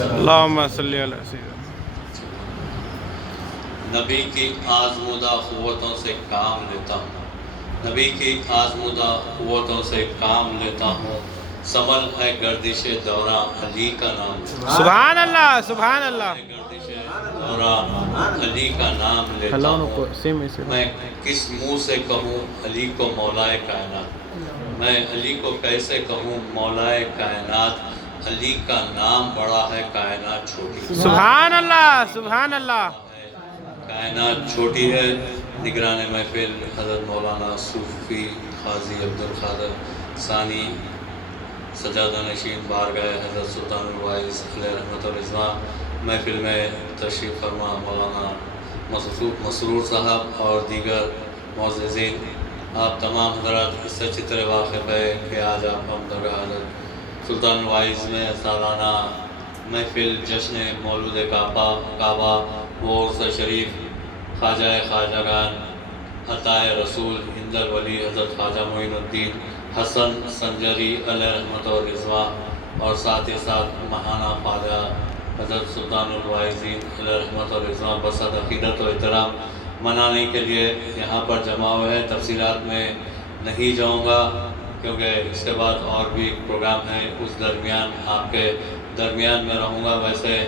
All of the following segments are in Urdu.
اللہم صلی علی سیدنا نبی کی آزمودہ قوتوں سے کام لیتا ہوں، نبی کی آزمودہ قوتوں سے کام لیتا ہوں، سمل ہے گردش دورہ علی کا نام لیتا ہوں، سبحان اللہ سبحان اللہ گردش دورہ علی کا نام لیتا ہوں، میں کس منہ سے کہوں علی کو مولائے کائنات، میں علی کو کیسے کہوں مولائے کائنات، علی کا نام بڑا ہے کائنات چھوٹی ہے، سبحان اللہ سبحان اللہ کائنات چھوٹی ہے۔ نگران محفل حضرت مولانا صوفی قاضی عبدالقادر ثانی، سجادہ نشین بارگاہ حضرت سلطان الوائز علیہ رحمت و رضوان، محفل میں تشریف فرما مولانا مسرور صاحب اور دیگر معززین، آپ تمام حضرات اس سے اچھی طرح واقف ہے کہ آج آپ ہم درگاہ حضرت سلطان الوائز میں سالانہ محفل جشن مولود کعبہ عرس شریف خواجہ خواجگان عطائے رسول ہند الولی حضرت خواجہ معین الدین حسن سنجری علیہ رحمت و رضوان، اور ساتھ ہی ساتھ ماہانہ خواجہ حضرت سلطان الوائزین علیہ رحمت و رضوان بصد عقیدت و احترام منانے کے لیے یہاں پر جمع ہوئے ہیں۔ تفصیلات میں نہیں جاؤں گا کیونکہ اس کے بعد اور بھی پروگرام ہیں، اس درمیان آپ کے درمیان میں رہوں گا۔ ویسے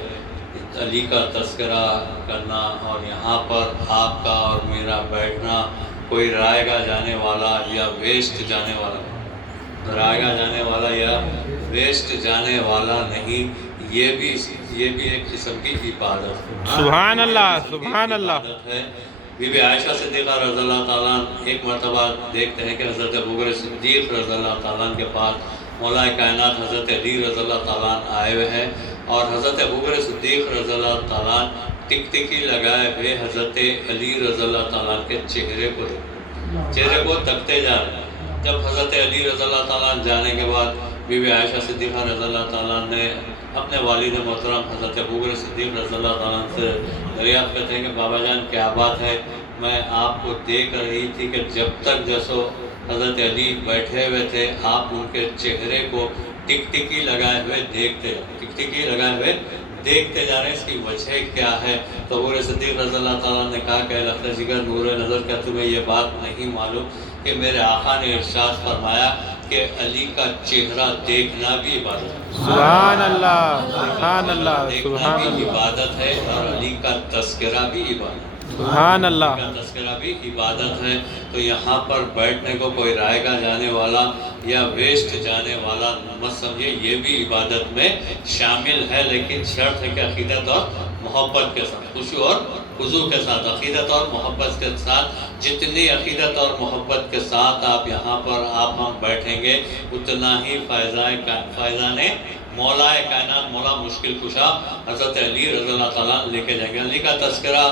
علی کا تذکرہ کرنا اور یہاں پر آپ کا اور میرا بیٹھنا کوئی رائے گاہ جانے والا یا ویسٹ جانے والا، رائے گاہ جانے والا یا ویسٹ جانے والا نہیں، یہ بھی ایک قسم کی عبادت ہے، سبحان اللہ سبحان اللہ ہے۔ بی بی عائشہ صدیقہ رضی اللہ تعالیٰ ایک مرتبہ دیکھتے ہیں کہ حضرت ابوبکر صدیق رضی اللہ تعالیٰ کے پاس مولا کائنات حضرت علی رضی اللہ تعالیٰ آئے ہوئے ہیں، اور حضرت ابوبکر صدیق رضی اللہ تعالیٰ ٹک ٹکی لگائے ہوئے حضرت علی رضی اللہ تعالیٰ کے چہرے کو تکتے جا رہے ہیں۔ جب حضرت علی رضی اللہ تعالیٰ جانے کے بعد بی بی عائشہ صدیقہ رضی اللہ تعالیٰ نے اپنے والد محترم حضرت ابوبکر صدیق رضی اللہ تعالیٰ سے دریافت کرتے ہیں کہ بابا جان کیا بات ہے، میں آپ کو دیکھ رہی تھی کہ جب تک جیسو حضرت علی بیٹھے ہوئے تھے آپ ان کے چہرے کو ٹک ٹکی لگائے ہوئے دیکھتے جا رہے ہیں، اس کی وجہ کیا ہے؟ تو ابوبکر صدیق رضی اللہ تعالیٰ نے کہا کہ لخت جگر نور نظر، کیا تمہیں یہ بات نہیں معلوم کہ میرے آقا نے ارشاد فرمایا کہ علی کا چہرہ دیکھنا بھی عبادت ہے، سبحان اللہ سبحان اللہ دیکھنا سبحان بھی اللہ عبادت ہے، اور علی کا تذکرہ بھی عبادت ہے، سبحان اللہ کا تذکرہ بھی عبادت ہے۔ تو یہاں پر بیٹھنے کو کوئی رائے گاہ جانے والا یا ویسٹ جانے والا مت سمجھے، یہ بھی عبادت میں شامل ہے، لیکن شرط ہے کہ عقیدت اور محبت کے ساتھ، خشوع اور خضوع کے ساتھ، عقیدت اور محبت کے ساتھ۔ جتنی عقیدت اور محبت کے ساتھ آپ یہاں پر آپ ہم بیٹھیں گے، اتنا ہی فیضان مولا کائنات مولا مشکل کشا حضرت علی رضی اللہ تعالیٰ لے کے جائیں گے۔ علی کا تذکرہ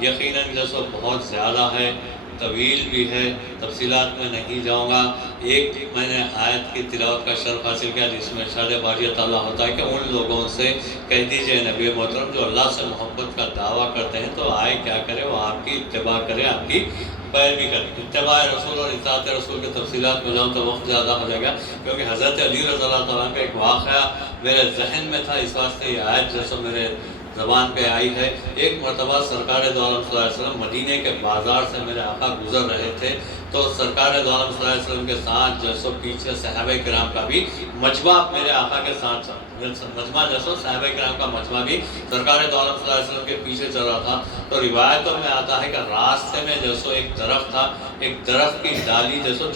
یقیناً جیسا بہت زیادہ ہے، طویل بھی ہے، تفصیلات میں نہیں جاؤں گا۔ ایک میں نے آیت کی تلاوت کا شرف حاصل کیا جس میں ارشاد باری تعالیٰ ہوتا ہے کہ ان لوگوں سے کہہ دیجئے نبی محترم جو اللہ سے محبت کا دعویٰ کرتے ہیں تو آئے کیا کرے، وہ آپ کی اتباع کرے، آپ کی پیروی کرے۔ اتباع رسول اور اطاعت رسول کے تفصیلات میں جاؤں تو وقت زیادہ ہو جائے گا، کیونکہ حضرت علی رضی اللہ تعالیٰ کا ایک واقعہ میرے ذہن میں تھا، اس واسطے یہ آیت جیسا میرے زبان پہ آئی ہے۔ ایک مرتبہ سرکار دو عالم صلی اللہ علیہ وسلم مدینے کے بازار سے میرے آقا گزر رہے تھے، تو سرکار دو عالم صلی اللہ علیہ وسلم کے ساتھ جیسو پیچھے صحابہ کرام کا بھی مجمع میرے آقا کے ساتھ مجمع جیسو صحابہ کرام کا مجمع بھی سرکار دو عالم صلی اللہ علیہ وسلم کے پیچھے چل رہا تھا۔ تو روایتوں میں آتا ہے کہ راستے میں جیسو ایک درخت تھا، ایک درخت کی ڈالی جیسو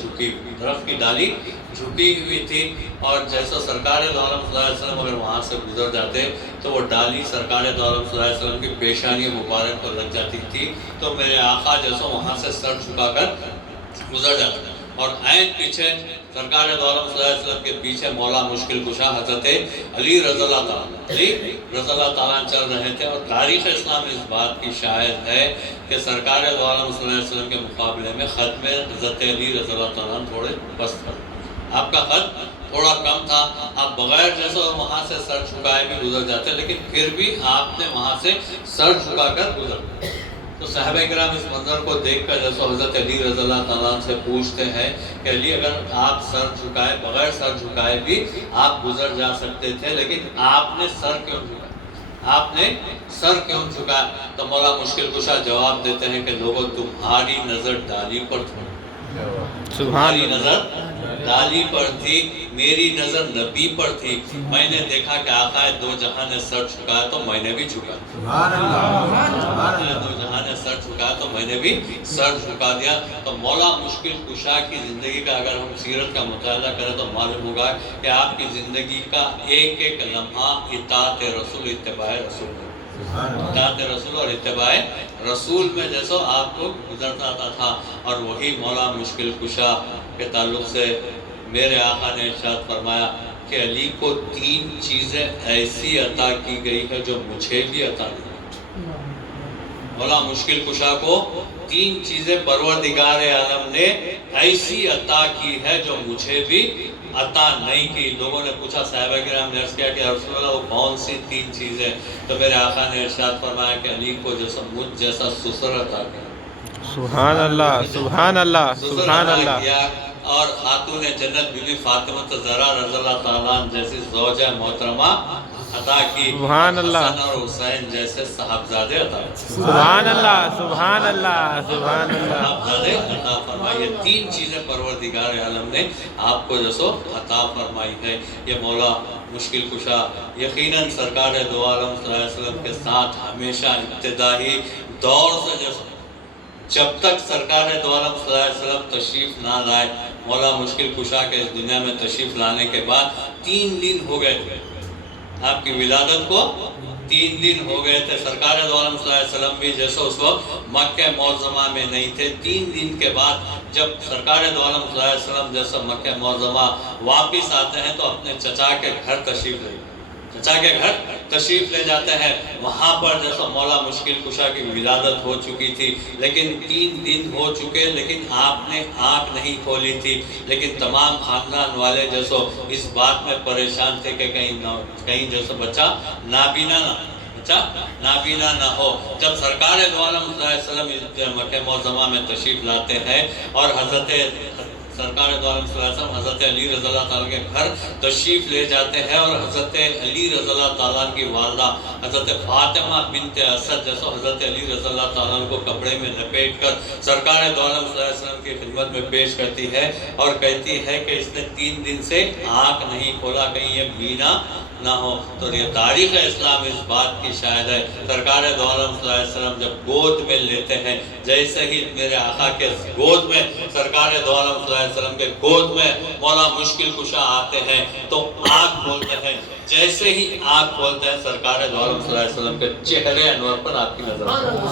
جھکی ہوئی تھی، اور جیسا سرکار دو عالم صلی اللہ علیہ وسلم اگر وہاں سے گزر جاتے تو وہ ڈالی سرکار دو عالم صلی اللہ علیہ وسلم کی پیشانی مبارک کو لگ جاتی تھی، تو میرے آقا جیسا وہاں سے سر جھکا کر گزر جاتا، اور عین پیچھے سرکار دو عالم صلی اللہ علیہ وسلم کے پیچھے مولا مشکل کشا حضرت علی رضی اللہ تعالیٰ چل رہے تھے۔ اور تاریخ اسلام اس بات کی شاہد ہے کہ سرکار دو عالم صلی اللہ علیہ وسلم کے مقابلے میں خط میں حضرت علی رضی اللہ تعالیٰ تھوڑے پست تھے، آپ کا خط تھوڑا کم تھا، آپ بغیر جیسا وہاں سے سر جھکائے بھی گزر جاتے، لیکن پھر بھی آپ نے وہاں سے سر جھکا کر گزر تو صحابہ کرام اس منظر کو دیکھ کر جیسے حضرت علی رضی اللہ تعالیٰ عنہ سے پوچھتے ہیں کہ علی اگر آپ سر جھکائے بغیر سر جھکائے بھی آپ گزر جا سکتے تھے، لیکن آپ نے سر کیوں جھکایا؟ آپ نے سر کیوں جھکایا؟ تو مولا مشکل کشا جواب دیتے ہیں کہ لوگوں تمہاری نظر ڈالی پر تھی، تمہاری نظر ڈالی پر تھی، میری نظر نبی پر تھی۔ میں نے دیکھا کہ آقا دو جہاں نے سر جھکایا تو میں نے بھی جھکا، دو جہاں نے سر جھکایا تو میں نے بھی سر جھکا دیا۔ تو مولا مشکل کشا کی زندگی کا اگر ہم سیرت کا مطالعہ کریں تو معلوم ہوگا کہ آپ کی زندگی کا ایک ایک لمحہ اطاعت رسول، اتباع رسول، اطاعت رسول اور اتباع رسول میں جیسا آپ کو گزرتا تھا۔ اور وہی مولا مشکل کشا کے تعلق سے میرے آقا نے ارشاد فرمایا کہ علی کو 3 چیزیں ایسی عطا کی گئی ہے جو مجھے بھی عطا نہیں۔ مولا مشکل کشا کو 3 چیزیں پروردگار عالم نے ایسی عطا کی ہے جو مجھے بھی عطا نہیں کی۔ لوگوں نے پوچھا، صحابہ کرام نے عرض کیا کہ رسول اللہ وہ کون سی 3 چیزیں؟ تو میرے آقا نے ارشاد فرمایا کہ علی کو جیسا مجھ جیسا سسر عطا کیا، سبحان اللہ، سبحان اللہ، سبحان اللہ، اور خاتون جنت بی بی فاطمہ زہرا رضی اللہ تعالیٰ عنہ جیسی زوجہ محترمہ عطا کی، سبحان اللہ، حسن اور حسین جیسے صاحبزادے عطا کی، سبحان اللہ، سبحان اللہ، سبحان اللہ، صاحبزادے عطا فرمائی۔ یہ 3 چیزیں پروردگار عالم نے آپ کو جیسو عطا فرمائی ہے۔ یہ مولا مشکل کشا یقیناً سرکار دو عالم صلی اللہ علیہ وسلم کے ساتھ ہمیشہ ابتدائی دور سے جیسو جب تک سرکار دو عالم صلی اللہ علیہ وسلم تشریف نہ لائے، مولا مشکل کشا کے اس دنیا میں تشریف لانے کے بعد 3 دن ہو گئے تھے آپ کی ولادت کو، 3 دن ہو گئے تھے۔ سرکار دو عالم صلی اللہ علیہ وسلم بھی جیسے اس وقت مکہ معظمہ میں نہیں تھے۔ 3 دن کے بعد جب سرکار دو عالم صلی اللہ علیہ وسلم جیسے مکہ معظمہ واپس آتے ہیں تو اپنے چچا کے گھر تشریف لے چچا کے گھر تشریف لے جاتے ہیں۔ وہاں پر جیسا مولا مشکل کشا کی ولادت ہو چکی تھی، لیکن 3 دن ہو چکے، لیکن آپ نے آنکھ نہیں کھولی تھی۔ لیکن تمام خاندان والے جیسو اس بات میں پریشان تھے کہ کہیں جیسا بچہ نابینا نہ ہو۔ جب سرکار دو عالم صلی اللہ علیہ وسلم مکہ معظمہ میں تشریف لاتے ہیں اور سرکار دو عالم صلی اللہ علیہ وسلم حضرت علی رضی اللہ تعالیٰ کے گھر تشریف لے جاتے ہیں، اور حضرت علی رضی اللہ تعالیٰ کی والدہ حضرت فاطمہ بنت اسد جیسا حضرت علی رضی اللہ تعالیٰ کو کپڑے میں لپیٹ کر سرکار دو عالم صلی اللہ علیہ وسلم کی خدمت میں پیش کرتی ہے اور کہتی ہے کہ اس نے 3 دن سے آنکھ نہیں کھولا، کہیں یہ بینا نہ ہو۔ تو یہ تاریخ اسلام اس بات کی شاہد ہے۔ سرکار دو عالم صلی اللہ علیہ وسلم جب گود میں لیتے ہیں، جیسے ہی میرے آقا کے گود میں سرکار دو عالم صلی اللہ علیہ وسلم کے گود میں مولا مشکل کشا آتے ہیں تو آنکھ کھولتے ہیں۔ جیسے ہی آنکھ کھولتے ہیں سرکار دو عالم صلی اللہ علیہ وسلم کے چہرے انور پر آپ کی نظر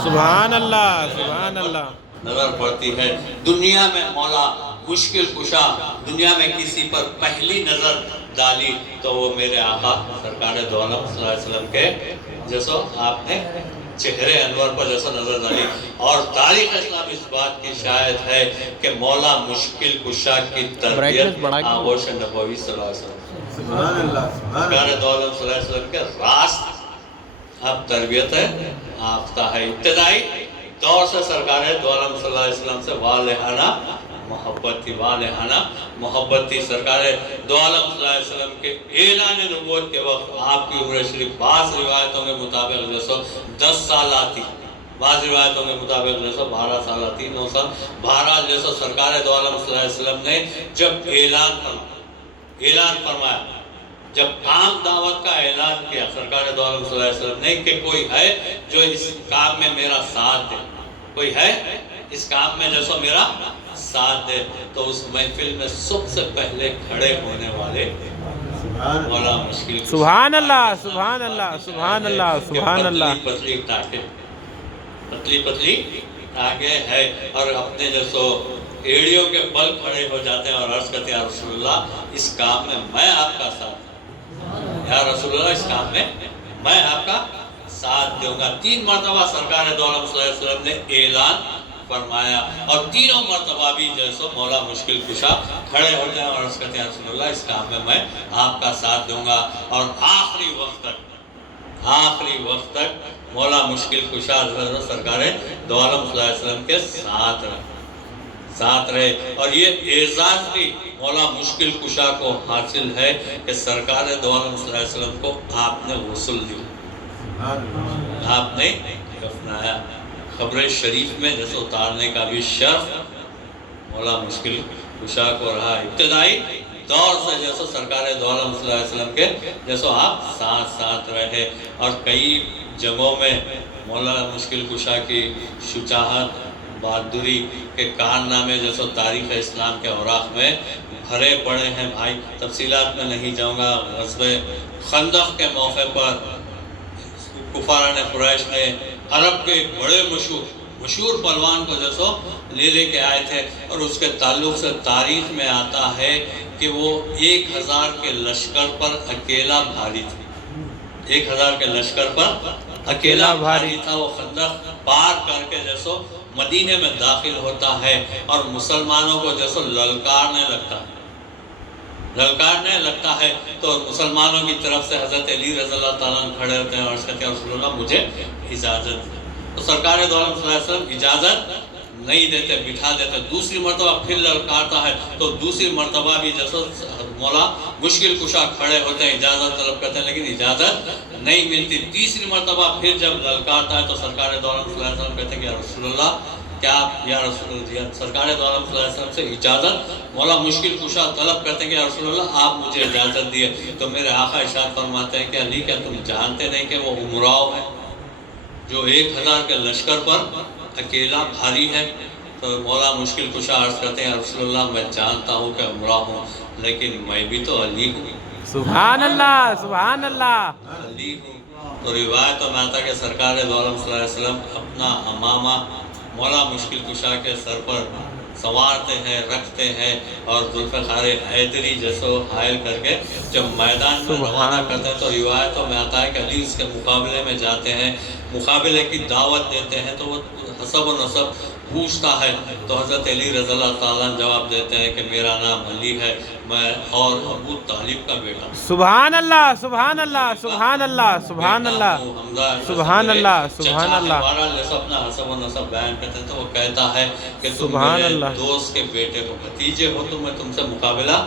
سبحان اللہ، سبحان اللہ، نظر پڑتی ہے۔ دنیا میں مولا مشکل کشا دنیا میں کسی پر پہلی نظر ڈالی تو وہ میرے آقا سرکار دو عالم صلی اللہ علیہ وسلم کے جیسو آپ نے چہرے انور پر جیسا نظر ڈالی۔ اور تاریخ اسلام اس بات کی شاہد ہے کہ مولا مشکل کشا کی تربیت آغوش نبوی صلی اللہ علیہ وسلم، سرکار دو عالم صلی اللہ علیہ وسلم کے راست اب تربیت یافتہ ہے۔ ابتدائی دور سے سرکار دو عالم صلی اللہ علیہ وسلم سے والہانہ محبت تھی۔ سرکار دو عالم صلی اللہ علیہ وسلم کے اعلان نبوت کے وقت آپ کی عمر شریف بعض روایتوں کے مطابق جیسو 10 سال آتی، بعض روایتوں کے مطابق جیسو 12 سال آتی، 9 سال، 12 جیسو سرکار دو عالم صلی اللہ علیہ وسلم نے جب اعلان فرمایا، جب عام دعوت کا اعلان کیا سرکار دو عالم صلی اللہ علیہ وسلم نے کہ کوئی ہے جو اس کام میں میرا ساتھ دے، کوئی ہے اس کام میں جیسو میرا ساتھ دے، تو اس محفل میں سب سے پہلے کھڑے ہونے والے مولا مشکل سبحان اللہ، سبحان اللہ، سبحان اللہ، سبحان اللہ، پتلی ٹانگیں ہے اور اپنے جیسو ایڑیوں کے بل کھڑے ہو جاتے ہیں اور عرض کرتے ہیں یا رسول اللہ اس کام میں آپ کا ساتھ، یا رسول اللہ اس کام میں آپ کا ساتھ دوں گا۔ 3 مرتبہ سرکار دو عالم صلی اللہ علیہ وسلم نے اعلان فرمایا اور تینوں مرتبہ بھی جیسو مولا مشکل کشا کھڑے ہوتے ہیں اور عرض کرتے ہیں رسول اللہ اس کام میں آپ کا ساتھ دوں گا۔ اور آخری وقت تک مولا مشکل کشا سرکار دو عالم صلی اللہ علیہ وسلم کے ساتھ رہے، اور یہ اعزاز بھی مولا مشکل کشا کو حاصل ہے کہ سرکار دو عالم صلی اللہ علیہ وسلم کو آپ نے غسل دیا، آپ نے دفنایا۔ قبر شریف میں جیسے اتارنے کا بھی شرف مولا مشکل کشا کو رہا۔ ابتدائی دور سے جیسے سرکار دو عالم صلی اللہ علیہ وسلم کے جیسے آپ ساتھ رہے، اور کئی جگہوں میں مولا مشکل کشا کی شجاعت، بہادری کے کارنامے جیسے تاریخ اسلام کے اوراق میں بھرے پڑے ہیں۔ بھائی تفصیلات میں نہیں جاؤں گا۔ غزوہ خندق کے موقع پر کفاران قریش نے عرب کے بڑے مشہور پہلوان کو جیسو لے کے آئے تھے، اور اس کے تعلق سے تاریخ میں آتا ہے کہ وہ 1000 کے لشکر پر اکیلا بھاری تھا۔ 1000 کے لشکر پر اکیلا بھاری تھا۔ وہ خندق پار کر کے جیسو مدینے میں داخل ہوتا ہے، اور مسلمانوں کو جیسو للکارنے لگتا ہے تو مسلمانوں کی طرف سے حضرت علی رضی اللہ تعالیٰ عنہ کھڑے ہوتے ہیں اور کہتے ہیں رسول اللہ مجھے اجازت، تو سرکار دو عالم صلی اللہ علیہ وسلم اجازت نہیں دیتے، بٹھا دیتے۔ دوسری مرتبہ پھر للکارتا ہے تو دوسری مرتبہ بھی جیسے مولا مشکل کشا کھڑے ہوتے ہیں، اجازت طلب کرتے ہیں، لیکن اجازت نہیں ملتی۔ تیسری مرتبہ پھر جب للکارتا ہے تو سرکار دو عالم صلی اللہ علیہ وسلم کہتے ہیں کہ یا رسول اللہ، کیا یا رسول اللہ، سرکار دو عالم صلی اللہ علیہ وسلم سے اجازت مولا مشکل کشا طلب کرتے ہیں کہ یا رسول اللہ آپ مجھے اجازت دیے، تو میرے آقا ارشاد فرماتے ہیں کہ علی کیا تم جانتے نہیں کہ وہ امراؤ ہے جو 1000 کے لشکر پر اکیلا بھاری ہے؟ تو مولا مشکل کشا عرض کرتے ہیں رسول اللہ میں جانتا ہوں کہ امراؤ ہوں، لیکن میں بھی تو علی ہوں۔ سبحان اللہ، سبحان اللہ۔ علی ہوں۔ تو روایتوں میں آتا کہ سرکار دو عالم صلی اللہ علیہ وسلم اپنا امامہ مولا مشکل کشا کے سر پر سنوارتے ہیں، رکھتے ہیں، اور ذوالفقار حیدری جیسو حائل کر کے جب میدان میں روانہ کرتے ہیں تو روایتوں میں آتا ہے کہ علی اس کے مقابلے میں جاتے ہیں، مقابلے کی دعوت دیتے ہیں، تو وہ حسب و نسب پوچھتا ہے، تو حضرت علی رضی اللہ تعالیٰ جواب دیتے ہیں کہ میرا نام علی ہے، میں اور ابو طالب کا بیٹا ہوں۔ سبحان اللہ، سبحان اللہ، سبحان اللہ، سبحان اللہ، سبحان اللہ، سبحان اللہ۔ جیسا اپنا حسب و نسب بیان کرتے ہیں تو وہ کہتا ہے کہ تم سبحان میرے اللہ، دوست کے بیٹے ہو، بھتیجے ہو، تو میں تم سے مقابلہ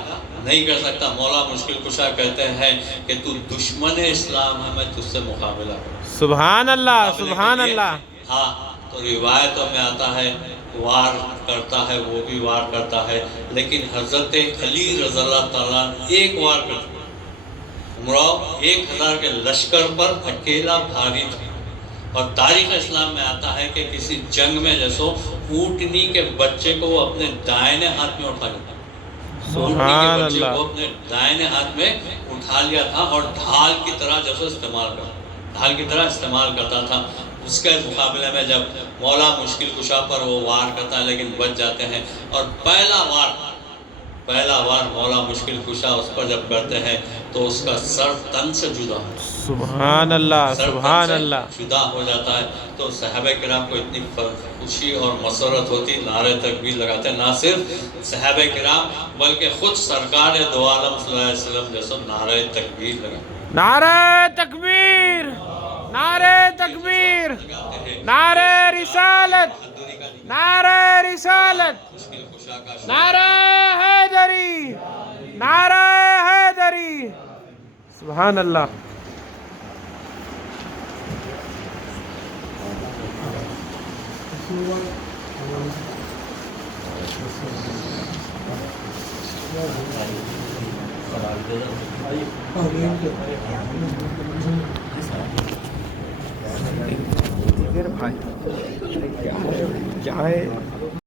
نہیں کر سکتا۔ مولا مشکل کشا کہتے ہیں کہ تو دشمن اسلام ہے، میں تجھ سے مقابلہ کروں۔ سبحان اللہ، سبحان اللہ۔ ہاں، تو روایتوں میں آتا ہے وار کرتا ہے، وہ بھی وار کرتا ہے، لیکن حضرت علی رضی اللہ تعالیٰ ایک وار کرتا ہے۔ امراؤ 1000 کے لشکر پر اکیلا بھاری تھا، اور تاریخ اسلام میں آتا ہے کہ کسی جنگ میں جیسو اونٹنی کے بچے کو وہ اپنے دائنے ہاتھ میں اٹھا لیتا، سبحان اللہ، وہ اپنے دائنے ہاتھ میں اٹھا لیا تھا، اور ڈھال کی طرح جیسو ڈھال کی طرح استعمال کرتا تھا۔ اس کے مقابلے میں جب مولا مشکل کشا پر وہ وار کرتا ہے لیکن بچ جاتے ہیں، اور پہلا وار مولا مشکل کشا اس پر جب کرتے ہیں تو اس کا سر تن سے جدا ہو، سبحان اللہ، سبحان اللہ، جدا ہو جاتا ہے۔ تو صحابہ کرام کو اتنی خوشی اور مسرت ہوتی، نعرے تکبیر لگاتے ہیں، نہ صرف صحابہ کرام بلکہ خود سرکار دو عالم صلی اللہ علیہ وسلم جیسے نعرے تکبیر لگاتے ہیں۔ نعرہ تکبیر، نعرہ تکبیر، نعرہ رسالت، نعرہ رسالت، نعرہ حیدری، نعرہ حیدری۔ سبحان اللہ۔ بھائی کیا ہے